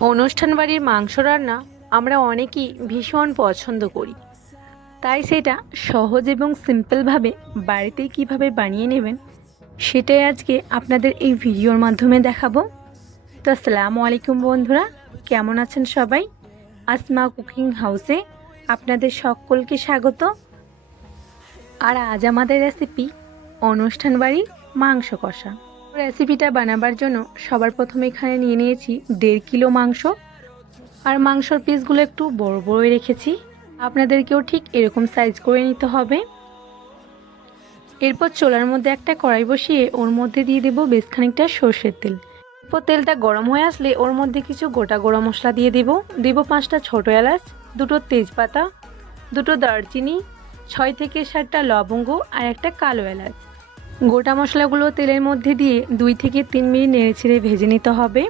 অনুষ্ঠান বাড়ির মাংস রান্না আমরা অনেকেই ভীষণ পছন্দ করি। তাই সেটা সহজ এবং সিম্পলভাবে বাড়িতেই কীভাবে বানিয়ে নেবেন, সেটাই আজকে আপনাদের এই ভিডিওর মাধ্যমে দেখাবো। তো আসসালামু আলাইকুম বন্ধুরা, কেমন আছেন সবাই? আসমা কুকিং হাউসে আপনাদের সকলকে স্বাগত। আর আজ আমাদের রেসিপি অনুষ্ঠান বাড়ির মাংস কষা। রেসিপিটা বানাবার জন্য সবার প্রথমে এখানে নিয়ে নিয়েছি দেড় কিলো মাংস। আর মাংসর পিসগুলো একটু বড় বড়ই রেখেছি। আপনাদেরকেও ঠিক এরকম সাইজ করে নিতে হবে। এরপর চোলার মধ্যে একটা কড়াই বসিয়ে ওর মধ্যে দিয়ে দেবো বেশ খানিকটা সর্ষের তেল। এরপর তেলটা গরম হয়ে আসলে ওর মধ্যে কিছু গোটা গরম মশলা দিয়ে দেবো। দেবো পাঁচটা ছোটো এলাচ, দুটো তেজপাতা, দুটো দারচিনি, ছয় থেকে সাতটা লবঙ্গ আর একটা কালো এলাচ। গোটা মশলাগুলো তেলের মধ্যে দিয়ে দুই থেকে তিন মিনিট নেড়ে ছেড়ে ভেজে নিতে হবে।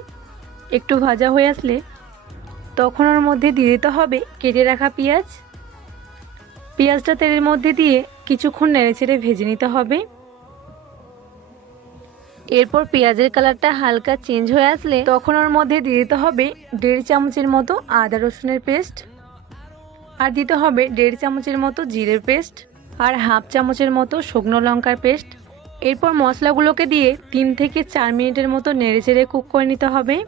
একটু ভাজা হয়ে আসলে তখন ওর মধ্যে দিয়ে দিতে হবে কেটে রাখা পেঁয়াজ। পেঁয়াজটা তেলের মধ্যে দিয়ে কিছুক্ষণ নেড়ে ছেড়ে ভেজে নিতে হবে। এরপর পেঁয়াজের কালারটা হালকা চেঞ্জ হয়ে আসলে তখন ওর মধ্যে দিয়ে দিতে হবে দেড় চামচের মতো আদা রসুনের পেস্ট। আর দিতে হবে দেড় চামচের মতো জিরের পেস্ট। আর হাফ চামচের মতো শুকনো লঙ্কার পেস্ট। এরপর মশলাগুলোকে দিয়ে তিন থেকে চার মিনিটের মতো নেড়ে চেড়ে কুক করে নিতে হবে।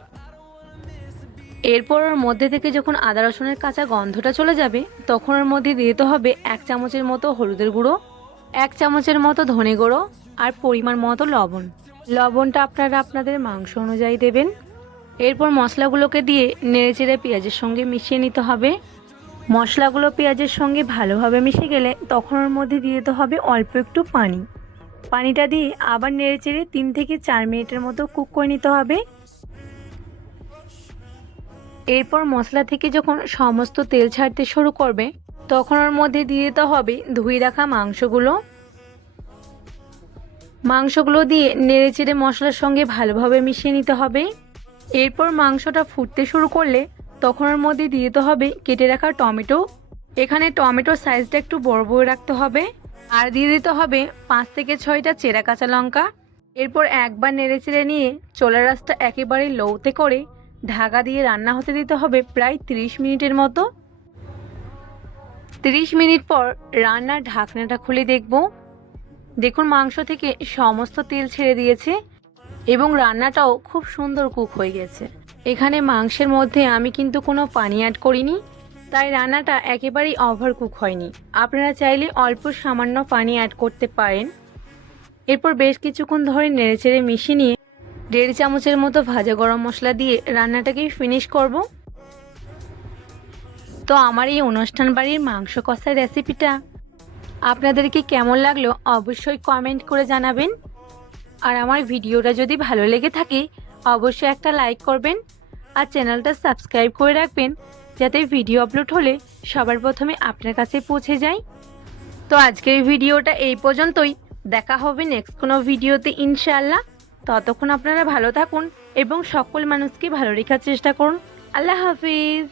এরপর ওর মধ্যে থেকে যখন আদা রসুনের কাঁচা গন্ধটা চলে যাবে, তখন ওর মধ্যে দিতে হবে এক চামচের মতো হলুদের গুঁড়ো, এক চামচের মতো ধনে গুঁড়ো আর পরিমাণ মতো লবণ। লবণটা আপনারা আপনাদের মাংস অনুযায়ী দেবেন। এরপর মশলাগুলোকে দিয়ে নেড়ে চেড়ে পেঁয়াজের সঙ্গে মিশিয়ে নিতে হবে। মশলাগুলো পেঁয়াজের সঙ্গে ভালোভাবে মিশে গেলে তখন ওর মধ্যে দিয়ে দিতে হবে অল্প একটু পানি। পানিটা দিয়ে আবার নেড়ে চেড়ে তিন থেকে চার মিনিটের মতো কুক করে নিতে হবে। এরপর মশলা থেকে যখন সমস্ত তেল ছাড়তে শুরু করবে, তখন ওর মধ্যে দিয়ে দিতে হবে ধুয়ে রাখা মাংসগুলো। মাংসগুলো দিয়ে নেড়ে চেড়ে মশলার সঙ্গে ভালোভাবে মিশিয়ে নিতে হবে। এরপর মাংসটা ফুটতে শুরু করলে তখন ওর মধ্যে দিয়ে দিতে হবে কেটে রাখা টমেটো। এখানে টমেটোর সাইজটা একটু বড় বড় রাখতে হবে। আর দিয়ে দিতে হবে পাঁচ থেকে ছয়টা চেরা কাঁচা লঙ্কা। এরপর একবার নেড়ে চেড়ে নিয়ে চোলা রাসটা একেবারে লৌতে করে ঢাকা দিয়ে রান্না হতে দিতে হবে প্রায় 30 মিনিটের মতো। 30 মিনিট পর রান্নার ঢাকনাটা খুলে দেখব। দেখুন মাংস থেকে সমস্ত তেল ছেড়ে দিয়েছে এবং রান্নাটাও খুব সুন্দর কুক হয়ে গেছে। এখানে মাংসের মধ্যে আমি কিন্তু কোনো পানি অ্যাড করিনি। তাই রান্নাটা একেবারেই ওভার কুক হয়নি। আপনারা চাইলে অল্প সামান্য পানি অ্যাড করতে পারেন। এরপর বেশ কিছুক্ষণ ধরে নেড়েচেড়ে মিশিয়ে নিয়ে দেড় চামচের মতো ভাজা গরম মশলা দিয়ে রান্নাটাকে ফিনিশ করব। তো আমার এই অনুষ্ঠান বাড়ির মাংস কষার রেসিপিটা আপনাদেরকে কেমন লাগল অবশ্যই কমেন্ট করে জানাবেন। আর আমার ভিডিওটা যদি ভালো লেগে থাকে, অবশ্যই একটা লাইক করবেন। আর চ্যানেলটা সাবস্ক্রাইব করে রাখবেন। যাতে ভিডিও আপলোড হলে সবার প্রথমে আপনার কাছে পৌঁছে যায়। তো আজকের ভিডিওটা এই পর্যন্তই। দেখা হবে নেক্সট কোনো ভিডিওতে ইনশাআল্লাহ। ততক্ষণ আপনারা ভালো থাকুন এবং সকল মানুষকে ভালো রেখার চেষ্টা করুন। আল্লাহ হাফিজ।